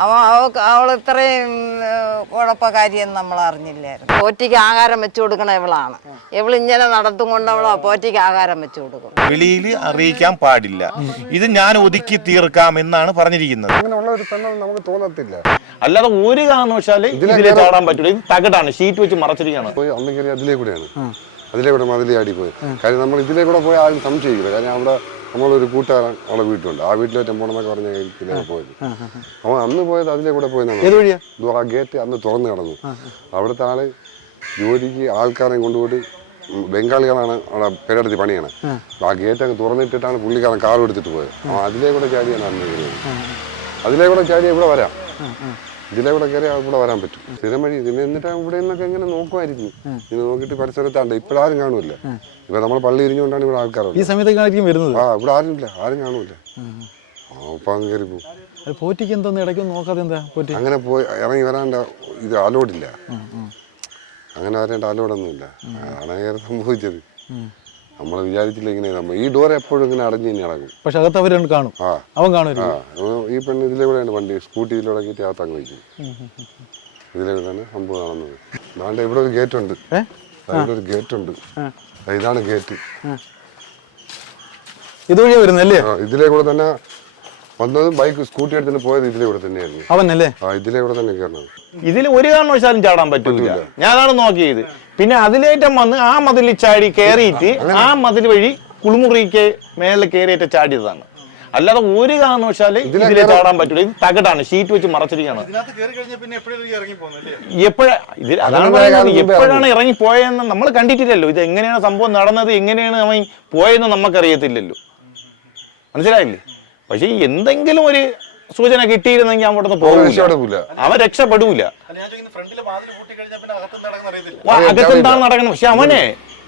അവ അവൾ ഇത്രയും കുഴപ്പക്കാരിയെന്ന് നമ്മൾ അറിഞ്ഞില്ലായിരുന്നു. പോറ്റിക്ക് ആഹാരം വെച്ചു കൊടുക്കണ ഇവളാണ്. ഇവൾ ഇങ്ങനെ നടത്തും കൊണ്ട് അവൾ പോറ്റിക്ക് ആഹാരം വെച്ചു കൊടുക്കും. വെളിയിൽ അറിയിക്കാൻ പാടില്ല. ഇത് ഞാൻ ഒതുക്കി തീർക്കാം എന്നാണ് പറഞ്ഞിരിക്കുന്നത്. അങ്ങനെയുള്ള ഒരു പെണ്ണെന്ന് നമുക്ക് തോന്നത്തില്ല. അല്ലാതെ ഒരു കാരണവശാൽ ഇതിലെ ചാടാൻ പറ്റൂ ഇത് തകടാണ് ഷീറ്റ് വെച്ച് മറച്ചിരിക്കുകയാണ്. പോയി അന്ന് കയറി അതിലേ കൂടെയാണ്. അതിലേ കൂടെ മതിലേ ആടി പോയി. കാര്യം നമ്മൾ ഇതിലേ കൂടെ പോയി ആരും സംശയിക്കില്ല. കാരണം അവിടെ നമ്മളൊരു കൂട്ടുകാരൻ അവിടെ വീട്ടിലുണ്ട്. ആ വീട്ടിലേറ്റം പോകണമെന്നൊക്കെ പറഞ്ഞ ഇതിലേ പോയത്. അവൻ അന്ന് പോയത് അതിലെ കൂടെ പോയത് ആ ഗേറ്റ് അന്ന് തുറന്നു കിടന്നു. അവിടുത്തെ ആൾ ജോലിക്ക് ആൾക്കാരെ കൊണ്ടുപോയിട്ട് ബംഗാളികളാണ് അവിടെ പെരടത്തി പണിയാണ്. ആ. ഗേറ്റ് അങ്ങ് തുറന്നിട്ടിട്ടാണ് പുള്ളിക്കാരൻ കാർ എടുത്തിട്ട് പോയത്. അതിലേ കൂടെ ചാടിയാണ് അന്ന് അതിലെ അതിലേ കൂടെ ചാടി ഇവിടെ വരാം. ഇതിലേ കൂടെ കയറി ഇവിടെ വരാൻ പറ്റും. സ്ഥിരം വഴി ഇതിന് എന്നിട്ട് ഇവിടെ നിന്നൊക്കെ ഇങ്ങനെ നോക്കുമായിരുന്നു ഇങ്ങനെ നോക്കിയിട്ട് പരിസരത്താണ്ട്. ഇപ്പോഴാരും കാണൂല ഇപ്പൊ നമ്മൾ പള്ളി ഇരിഞ്ഞുകൊണ്ടാണ് ഇവിടെ ഈ ആൾക്കാരുള്ളത് സമയത്തേക്കായിരിക്കും വരുന്നത്. ആ ഇവിടെ ആരും ഇല്ല. ആരും കാണൂല ആ ഇപ്പൊ അങ്ങ് കയറി പോകും അത് പോറ്റിക്ക് എന്തോന്ന് ഇടയ്ക്കൊന്നും നോക്കാതെ എന്താ പോറ്റി? അങ്ങനെ പോയി ഇറങ്ങി വരാണ്ട് ഇത് അലോഡില്ല അങ്ങനെ വരേണ്ട അലോഡൊന്നുമില്ല അതാണ് സംഭവിച്ചത്. നമ്മൾ വിചാരിച്ചില്ല ഇങ്ങനെ നമ്മൾ ഈ ഡോർ എപ്പോഴും ഇങ്ങനെ അടഞ്ഞു തന്നെ ഇറങ്ങും പക്ഷെ അകത്ത് അവർ കാണും. ആ. അവൻ ആ. ഈ പെണ്ണ് ഇതിലെ കൂടെയാണ് വണ്ടി. സ്കൂട്ടി ഇതിലൂടെ കയറ്റി അകത്ത് അങ്ങ് വയ്ക്കും. ഇതിലെ കൂടെയാണ് സംഭവം നടന്നത് അതാണ്ട് ഇവിടെ ഒരു ഗേറ്റ് ഉണ്ട്? ഇവിടെ ഒരു ഗേറ്റ് ഉണ്ട്. ഇതാണ് ഗേറ്റ് ഇതുവഴി വരുന്നല്ലേ ഇതിലെ കൂടെ തന്നെ വന്നത് ബൈക്ക് സ്കൂട്ടി എടുത്തിട്ട് പോയത് ഇതിലെ ഇവിടെ തന്നെയായിരുന്നു. അവനല്ലേ? ആ ഇതിലെ ഇവിടെ തന്നെ കയറണത്. ഇതിൽ ഒരു കാരണവശാലും ചാടാൻ പറ്റൂല. ഞാനാണ് നോക്കിയത്. പിന്നെ അതിലേറ്റം വന്ന് ആ മതിലിൽ ചാടി കയറിയിട്ട് ആ മതിൽ വഴി കുളിമുറിക്ക് മേലെ കയറിയിട്ട് ചാടിയതാണ്. അല്ലാതെ ഒരു കാരണവശാൽ ഇതിലെ ചാടാൻ പറ്റൂല. ഇത് തകടാണ്. ഷീറ്റ് വെച്ച് മറച്ചിരിക്കുകയാണ്. എപ്പോഴാ ഇത് അതാണ് അതിനുള്ള പറയുന്നത്. കാലം മുമ്പേ എപ്പോഴാണ് ഇറങ്ങി പോയതെന്ന് നമ്മൾ കണ്ടിട്ടില്ലല്ലോ. ഇത് എങ്ങനെയാണ് സംഭവം നടന്നത്? എങ്ങനെയാണ് അവൻ പോയതെന്ന് നമുക്കറിയത്തില്ലല്ലോ. മനസ്സിലായില്ലേ? പക്ഷെ എന്തെങ്കിലും ഒരു സൂചന കിട്ടിയിരുന്നെങ്കിൽ അവിടുന്ന് അവിടെ പോകില്ല അവൻ രക്ഷപ്പെടൂല. അകത്തെന്താണ് നടക്കുന്നത് പക്ഷെ അവനെ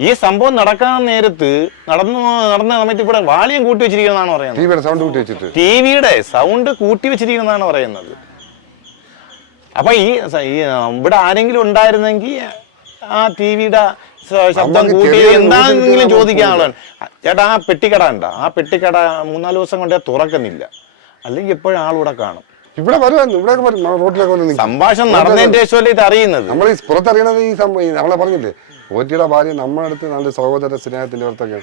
ഈ സംഭവം നടക്കാൻ നേരത്ത് നടന്നു നടന്ന സമയത്ത് ഇവിടെ വാളിയം കൂട്ടി വെച്ചിരിക്കുന്നതാണ് പറയുന്നത്. ടിവിയുടെ സൗണ്ട് കൂട്ടി വെച്ചിട്ട്. ടി വിയുടെ സൗണ്ട് കൂട്ടി വെച്ചിരിക്കുന്നതാണ് പറയുന്നത്. അപ്പൊ ഈ ഈ ഇവിടെ ആരെങ്കിലും ഉണ്ടായിരുന്നെങ്കിൽ ആ ടി വിയുടെ ശബ്ദം കൂട്ടി എന്താണെങ്കിലും ചോദിക്കാൻ ആളാണ്. ചേട്ടാ ആ പെട്ടിക്കട ഉണ്ട് ആ പെട്ടിക്കട മൂന്നാൽ ദിവസം കൊണ്ടേ തുറക്കുന്നില്ല. അല്ലെങ്കിൽ എപ്പോഴും ആളിവിടെ കാണും. ഇവിടെ വരുമായിരുന്നു ഇവിടെ വരും. റോഡിലൊക്കെ വന്ന് സംഭാഷണം നടന്നതിന്റെ ശേഷമല്ലേ ഇത് അറിയുന്നത്? നമ്മൾ ഈ പുറത്തറിയണത് ഈ സംഭവം നമ്മളെ പറഞ്ഞില്ലേ? ഓറ്റിയുടെ ഭാര്യ നമ്മുടെ അടുത്ത് നല്ല സഹോദര സ്നേഹത്തിന്റെ പുറത്തൊക്കെ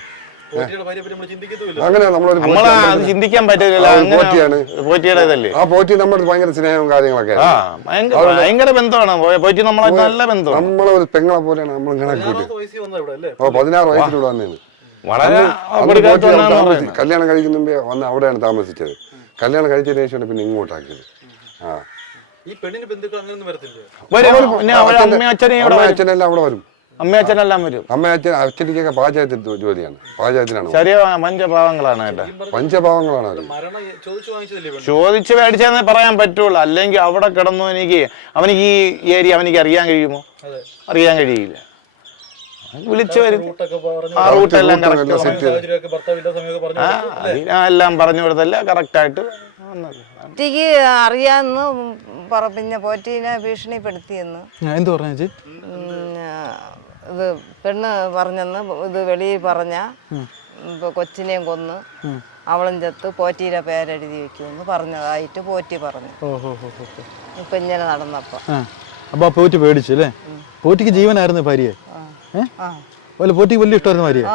അങ്ങനെ നമ്മളൊരു നമ്മൾ ചിന്തിക്കാൻ പറ്റില്ല ആ, പോറ്റിയാണ്. പോറ്റിയുടെ ആ പോറ്റി നമ്മുടെ അടുത്ത് ഭയങ്കര സ്നേഹവും കാര്യങ്ങളൊക്കെ ആ ഭയങ്കര ബന്ധമാണ്. പോറ്റി നമ്മളെ നല്ല ബന്ധം നമ്മളെ ഒരു പെങ്ങളെ പോലെയാണ് നമ്മൾ ഇങ്ങനെ കൂട്ടി ഓ പതിനാറ് വയസ്സിലൂടെ വന്നേന്ന്. കല്യാണം കഴിക്കുന്ന മുമ്പേ വന്ന് അവിടെയാണ് താമസിച്ചത്. കല്യാണം കഴിച്ചതിന് ശേഷമാണ് പിന്നെ ഇങ്ങോട്ടാക്കിയത്. ആ. ഈ പെണ്ണിന് ബന്ധുക്കൾ അങ്ങനെ വരത്തില്ലേ? അച്ഛനെല്ലാം അവിടെ വരും. അമ്മയും അച്ഛനെല്ലാം വരും. അമ്മയച്ചൻ അച്ഛനിക്കൊക്കെ പാചകത്തിൽ ജോലിയാണ്. പാചകത്തിനാണ് ചെറിയ പഞ്ചഭാവങ്ങളാണ് കേട്ടോ. പഞ്ചഭാവങ്ങളാണ് ചോദിച്ചു ചോദിച്ച് പറയാൻ പറ്റുള്ളൂ. അല്ലെങ്കിൽ അവിടെ കിടന്നു എനിക്ക് അവനിക്ക് ഈ ഏരിയ അവനിക്ക് അറിയാൻ കഴിയുമോ? അറിയാൻ കഴിയില്ല. അറിയാന്ന് വിളിച്ചു എല്ലാം പറഞ്ഞു കൊടുത്തല്ല കറക്റ്റായിട്ട് പോറ്റിക്ക് പിന്നെ പോറ്റീനെ ഭീഷണിപ്പെടുത്തിയെന്ന്. ഞാൻ എന്ത് പറഞ്ഞു ഇത് പെണ്ണ് പറഞ്ഞെന്ന് ഇത് വെളിയിൽ പറഞ്ഞ ഇപ്പൊ കൊച്ചിനെയും കൊന്ന് അവളും ചത്ത് പോറ്റിയുടെ പേരെഴുതി വെക്കുമെന്ന് പറഞ്ഞതായിട്ട് പോറ്റി പറഞ്ഞു. ഇപ്പൊ ഇങ്ങനെ നടന്നപ്പോ. അപ്പൊ പോറ്റി പേടിച്ചു അല്ലേ? പോറ്റിക്ക് ജീവനായിരുന്നു ഭാര്യയെ? പോറ്റിക്ക് വലിയ ഇഷ്ടമായിരുന്നു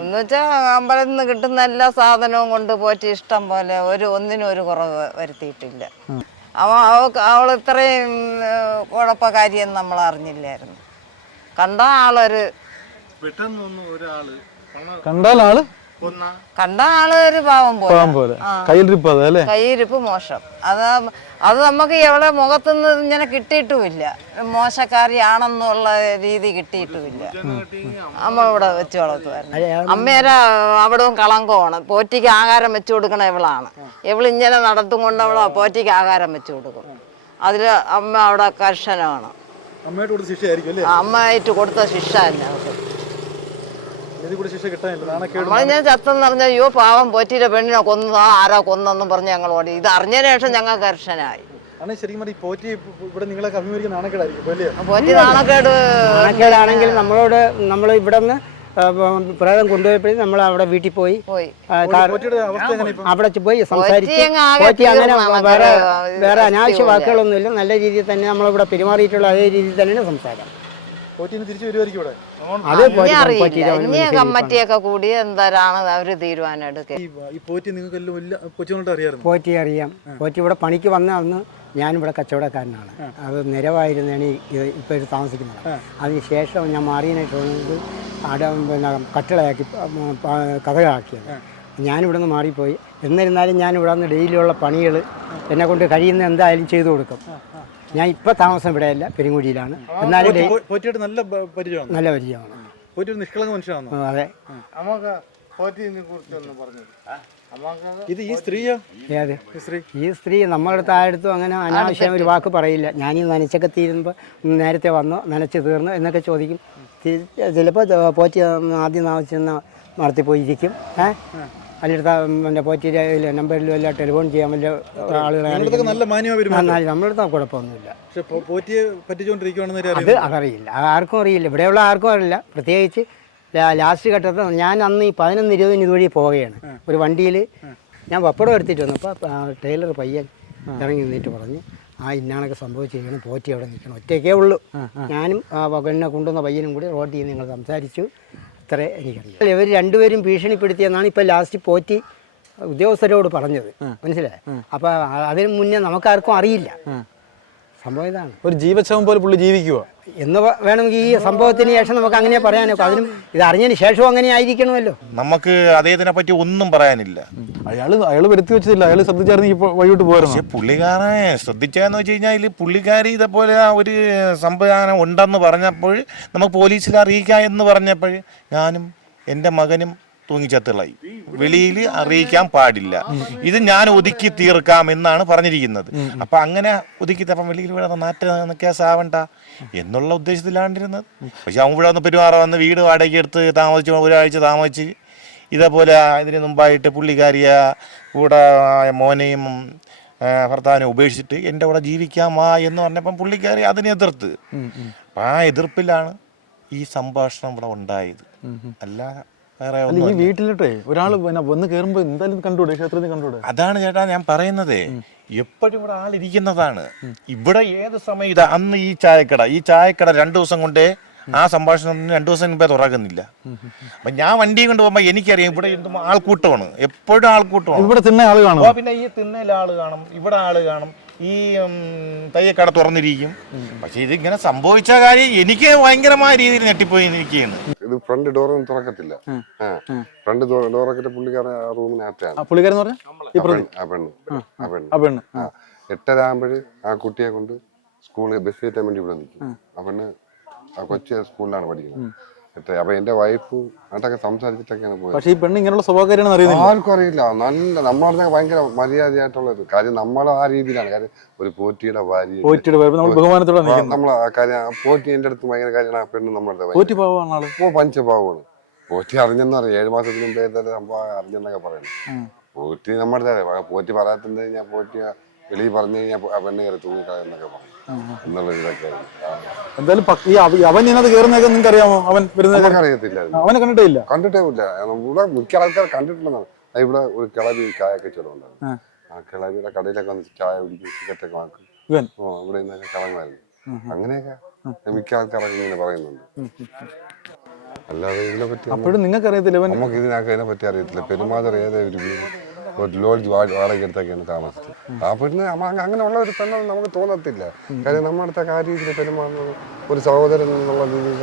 എന്ന് വെച്ചാ അമ്പലത്തിൽ നിന്ന് കിട്ടുന്ന എല്ലാ സാധനവും കൊണ്ട് പോറ്റി ഇഷ്ടം പോലെ ഒരു ഒന്നിനും ഒരു കുറവ് വരുത്തിയിട്ടില്ല. അവ അവൾ ഇത്രയും കുഴപ്പക്കാരിയെന്ന് നമ്മൾ അറിഞ്ഞില്ലായിരുന്നു. കണ്ട ആളൊരു കണ്ടാൽ ആൾ? കണ്ട ആൾ ഒരു പാവം പോകാൻ പോലെ. കയ്യിലിരിപ്പ് കയ്യിരിപ്പ് മോശം. അത് അത് നമുക്ക് എവിടെ മുഖത്തുനിന്ന് ഇങ്ങനെ കിട്ടിയിട്ടുമില്ല. മോശക്കാരിയാണെന്നുള്ള രീതി കിട്ടിയിട്ടുമില്ല. നമ്മളിവിടെ വെച്ച് വളർത്തുമായിരുന്നു. അമ്മേരെ അവിടവും കളങ്കമാണ്. പോറ്റിക്ക് ആഹാരം വെച്ചു കൊടുക്കണ ഇവളാണ്. ഇവളിങ്ങനെ നടത്തും കൊണ്ട് അവളെ പോറ്റിക്ക് ആഹാരം വെച്ചു കൊടുക്കും. അതിൽ അമ്മ അവിടെ കർശനമാണ്. അമ്മയായിട്ട് കൊടുത്ത ശിക്ഷയായിരിക്കും അല്ലേ? അമ്മയായിട്ട് കൊടുത്ത ശിക്ഷ തന്നെ അവൾക്ക് ഇതിൽ കൂടെ ശിക്ഷ കിട്ടാനില്ല. നാണക്കേട് ഞാൻ ചത്തെന്ന് പറഞ്ഞ അയ്യോ പാവം പോറ്റിയിലെ പെണ്ണിനെ കൊന്നു ആരാ കൊന്നെന്നും പറഞ്ഞ് ഞങ്ങൾ ഓടി. ഇത് അറിഞ്ഞതിന് ശേഷം ഞങ്ങൾ കർശനായി. ആണ് ശരിക്കും പറഞ്ഞാൽ പോറ്റി ഇവിടെ നിങ്ങളെ നാണക്കേടായിരിക്കും പോറ്റി നാണക്കേട് നാണക്കേടാണെങ്കിൽ നമ്മളോട് നമ്മൾ ഇവിടെ നിന്ന് പ്രേതം കൊണ്ടുപോയപ്പോഴും നമ്മൾ അവിടെ വീട്ടിൽ പോയി. പോയി. ആ, അവസ്ഥ എങ്ങനെ ഇപ്പം? അവിടെ ചെ- പോയി സംസാരിച്ച് പോറ്റി അങ്ങനെ വേറെ വേറെ അനാവശ്യ വാക്കുകളൊന്നും വാക്കുകളൊന്നുമില്ല. നല്ല രീതിയിൽ തന്നെ നമ്മളിവിടെ പെരുമാറിയിട്ടുള്ള അതേ രീതിയിൽ തന്നെയാണ് സംസാരം. കമ്മിറ്റിയൊക്കെ കൂടി എന്താരാണ് അവർ തീരുമാനം എടുക്കുക. പോറ്റി അറിയാം. പോറ്റി ഇവിടെ പണിക്ക് വന്ന അന്ന് ഞാനിവിടെ കച്ചവടക്കാരനാണ്. അത് നിരവായിരുന്നാണ് ഈ- ഇത് ഇപ്പോൾ ഇത് താമസിക്കുന്നത്. അതിനുശേഷം ഞാൻ മാറിയതിനായിട്ട് തോന്നുന്നത് അട പിന്നെ കട്ടിളയാക്കി കഥകളാക്കിയത്. ഞാനിവിടെ നിന്ന് മാറിപ്പോയി. എന്നിരുന്നാലും ഞാൻ ഇവിടെ നിന്ന് ഡെയിലിയുള്ള പണികൾ എന്നെ കൊണ്ട് കഴിയുന്ന എന്തായാലും ചെയ്തു കൊടുക്കും. ഞാൻ ഇപ്പം താമസം ഇവിടെയല്ല പെരുങ്കുടിയിലാണ് എന്നാലും നല്ല പരിചയമാണ്? നല്ല പരിചയമാണ്. പോറ്റി ഇത് ഈ സ്ത്രീയോ? ഏത് ഈ സ്ത്രീ? ഈ സ്ത്രീ നമ്മളുടെ താഴത്തും അങ്ങനെ അനാവശ്യം ഒരു വാക്ക് പറയില്ല. ഞാൻ ഈ നനച്ചൊക്കെ തീരുമ്പോൾ നേരത്തെ വന്നു നനച്ച് തീർന്നു എന്നൊക്കെ ചോദിക്കും. ചിലപ്പോൾ പോറ്റി ആദ്യം താമസിച്ചെന്ന നടത്തി പോയിരിക്കും ഏഹ് അതിലെടുത്ത പിന്നെ പോറ്റിയുടെ നമ്പറിലും എല്ലാം ടെലിഫോൺ ചെയ്യാൻ വലിയ ആളുകളെ നല്ല നമ്മളടുത്ത് കുഴപ്പമൊന്നുമില്ല. പക്ഷെ പോറ്റിയെ പറ്റിച്ചുകൊണ്ടിരിക്കുവാണെന്ന് അത് അതറിയില്ല. ആർക്കും അറിയില്ല. ഇവിടെയുള്ള ആർക്കും അറിയില്ല. പ്രത്യേകിച്ച് ലാസ്റ്റ് ഘട്ടത്തിൽ ഞാൻ അന്ന് ഈ പതിനൊന്ന് ഇരുപതിന് ഇതുവഴി പോവുകയാണ്. ഒരു വണ്ടിയിൽ ഞാൻ പപ്പടം എടുത്തിട്ട് വന്നു. അപ്പോൾ ടൈലർ പയ്യൻ ഇറങ്ങി നിന്നിട്ട് പറഞ്ഞു ആ ഇന്നാണൊക്കെ സംഭവിച്ചിരിക്കണം പോറ്റി അവിടെ നിൽക്കണം. ഒറ്റയ്ക്കേ ഉള്ളൂ. ഞാനും ആ എന്നെ കൊണ്ടുവന്ന പയ്യനും കൂടി റോഡ് നിന്ന് നിങ്ങൾ സംസാരിച്ചു. അത്രേ എനിക്കറിയാം. ഇവർ രണ്ടുപേരും ഭീഷണിപ്പെടുത്തിയെന്നാണ് ഇപ്പോൾ ലാസ്റ്റ് പോറ്റി ഉദ്യോഗസ്ഥരോട് പറഞ്ഞത്. മനസ്സിലായി? അപ്പോൾ അതിന് മുന്നേ നമുക്കാർക്കും അറിയില്ല. സംഭവം ഇതാണ്. ഒരു ജീവശവം പോലെ പുള്ളി ജീവിക്കുക എന്ന് വേണമെങ്കിൽ ഈ സംഭവത്തിന് ശേഷം നമുക്ക് അങ്ങനെ പറയാനൊക്കെ അതിനും ഇത് അറിഞ്ഞതിന് ശേഷം അങ്ങനെ ആയിരിക്കണമല്ലോ. നമുക്ക് അദ്ദേഹത്തിനെ പറ്റി ഒന്നും പറയാനില്ല. അയാൾ അയാൾ വരുത്തി വെച്ചില്ല അയാൾ ശ്രദ്ധിച്ചായിരുന്നു ഇപ്പൊ വഴിയോട്ട് പോയിരുന്നു പക്ഷെ പുള്ളിക്കാരനെ ശ്രദ്ധിച്ചതെന്ന് വെച്ച് കഴിഞ്ഞാൽ പുള്ളിക്കാരി ഇതേപോലെ ആ ഒരു സംവിധാനം ഉണ്ടെന്ന് പറഞ്ഞപ്പോൾ നമുക്ക് പോലീസിൽ അറിയിക്കാം എന്ന് പറഞ്ഞപ്പോൾ ഞാനും എന്റെ മകനും തൂങ്ങിച്ചത്തുള്ളായി വെളിയിൽ അറിയിക്കാൻ പാടില്ല. ഇത് ഞാൻ ഒതുക്കി തീർക്കാം എന്നാണ് പറഞ്ഞിരിക്കുന്നത്. അപ്പൊ അങ്ങനെ ഒതുക്കി അപ്പം വെളിയിൽ ഇവിടെ നാറ്റ കേസാവണ്ട എന്നുള്ള ഉദ്ദേശത്തിലാണ്ടിരുന്നത് പക്ഷെ അവൻ ഇവിടെ വന്ന് പെരുമാറ വന്ന് വീട് വാടകയ്ക്ക് എടുത്ത് താമസിച്ച് ഒരാഴ്ച താമസിച്ച് ഇതേപോലെ ഇതിന് മുമ്പായിട്ട് പുള്ളിക്കാരിയ കൂടെ മോനെയും ഭർത്താവിനെ ഉപേക്ഷിച്ചിട്ട് എന്റെ കൂടെ ജീവിക്കാമാ എന്ന് പറഞ്ഞപ്പം പുള്ളിക്കാരി അതിനെ എതിർത്ത്. അപ്പം ആ എതിർപ്പിലാണ് ഈ സംഭാഷണം ഇവിടെ ഉണ്ടായത്. അല്ല ഈ വീട്ടിലിട്ടേ ഒരാൾ വന്ന് കയറുമ്പോ എന്തായാലും കണ്ടുകൂടെ? ക്ഷേത്രത്തിൽ കണ്ടുകൂടെ? അതാണ് ചേട്ടാ ഞാൻ പറയുന്നത്. എപ്പോഴും ഇവിടെ ആളിരിക്കുന്നതാണ്. ഇവിടെ ഏത് സമയം ഇതാ അന്ന് ഈ ചായക്കട ഈ ചായക്കട രണ്ടു ദിവസം കൊണ്ടേ ആ സംഭാഷണം രണ്ടു ദിവസം മുമ്പേ തുറക്കുന്നില്ല. അപ്പൊ ഞാൻ വണ്ടിയും കൊണ്ട് പോകുമ്പോ എനിക്കറിയാം ഇവിടെ ആൾക്കൂട്ടമാണ്. എപ്പോഴും ആൾക്കൂട്ടമാണ്. ഇവിടെ തിന്ന ആൾ കാണും. പിന്നെ ഈ തിണ്ണയിൽ ആൾ കാണും ഇവിടെ ആൾ കാണും ഈ തയ്യക്കട തുറന്നിരിക്കും. പക്ഷെ ഇതിങ്ങനെ സംഭവിച്ച കാര്യം എനിക്ക് ഭയങ്കരമായ രീതിയിൽ ഞെട്ടിപ്പോയി ഇരിക്കുകയാണ് ഇത് ഫ്രണ്ട് ഡോറൊന്നും തുറക്കത്തില്ല. ഫ്രണ്ട് ഡോറൊക്കെ പുള്ളിക്കാരൻ ആ റൂമിനകത്താണ് ആ പുള്ളിക്കാരൻ പറഞ്ഞ ആ പെണ്ണ്. ആ പെണ്ണ്. എട്ടര ആകുമ്പോഴ് ആ കുട്ടിയെ കൊണ്ട് സ്കൂളിൽ ബസ് കയറ്റാൻ വേണ്ടി ഇവിടെ നിൽക്കും. ആ പെണ്ണ് ആ കൊച്ചു സ്കൂളിലാണ് പഠിക്കുന്നത്. എട്ടര അപ്പൊ എന്റെ വൈഫ് ആട്ടൊക്കെ സംസാരിച്ചിട്ടൊക്കെയാണ് പോയത്. പക്ഷെ ഈ പെണ്ണ് ഇങ്ങനെയുള്ള ആർക്കും അറിയില്ല. നല്ല നമ്മളെ ഭയങ്കര മര്യാദയായിട്ടുള്ള ഒരു കാര്യം നമ്മൾ ആ രീതിയിലാണ്. കാര്യം ഒരു പോറ്റിയുടെ ഭാര്യ. പോറ്റിയുടെ നമ്മൾ ബഹുമാനത്തോടെ നമ്മൾ ആ കാര്യം പോറ്റി എന്റെ അടുത്ത് ഭയങ്കര കാര്യമാണ് ആ പെണ്ണ് നമ്മുടെ പോറ്റി പാവമാണ് ആൾ. ഓ പഞ്ചപാവമാണ് പോറ്റി അറിഞ്ഞെന്നറിയാം. ഏഴ് മാസത്തിന് മുമ്പേ ഇതൊരു സംഭവം അറിഞ്ഞെന്നൊക്കെ പറയുന്നു പോറ്റി നമ്മുടെ പോറ്റി പറയാത്തത് ഞാൻ പോറ്റി വെളിയിൽ പറഞ്ഞു കഴിഞ്ഞാൽ പെണ്ണ് കയറി തൂങ്ങിക്കളയെന്നൊക്കെ പറഞ്ഞു. എന്നുള്ള ഇതൊക്കെ എന്തായാലും ഈ അവ- അവൻ ഇതിനകത്ത് കയറുന്നതൊക്കെ നിങ്ങൾക്ക് അറിയാമോ അവൻ വരുന്നത് അവനെ കണ്ടിട്ടേ ഇല്ല കണ്ടിട്ടേ ഇല്ല. ഇവിടെ മിക്ക ആൾക്കാർ കണ്ടിട്ടുണ്ടെന്നാണ് ഇവിടെ ഒരു കിളവി ചായ ആ. കിളവിയുടെ കടയിലൊക്കെ വന്ന് ചായ കുടിക്കും സിഗരറ്റൊക്കെ വാക്കും ഇവൻ. ഓ ഇവിടെ നിന്നൊക്കെ കളങ്ങായിരുന്നു അങ്ങനെയൊക്കെ മിക്ക ആൾക്കാരൊക്കെ ഇങ്ങനെ പറയുന്നുണ്ട്. അല്ലാതെ ഇതിനെ പറ്റി അപ്പോഴും നിങ്ങൾക്ക് അറിയത്തില്ല ഇവൻ. നമുക്ക് ഇതിനൊക്കെ ഇതിനെ പറ്റി അറിയത്തില്ല. പെരുമാതർ ഏതോ ഒരു വീട്. ഒരു ലോഡ്ജ് താമസിച്ചത്. ആ പെണ്ണ് അങ്ങനെയുള്ള ഒരു പെണ്ണെന്ന് നമുക്ക് തോന്നത്തില്ല. കാര്യം നമ്മുടെ അടുത്ത ആ പെരുമാറുന്നത് ഒരു സഹോദരൻ എന്നുള്ള രീതിയിൽ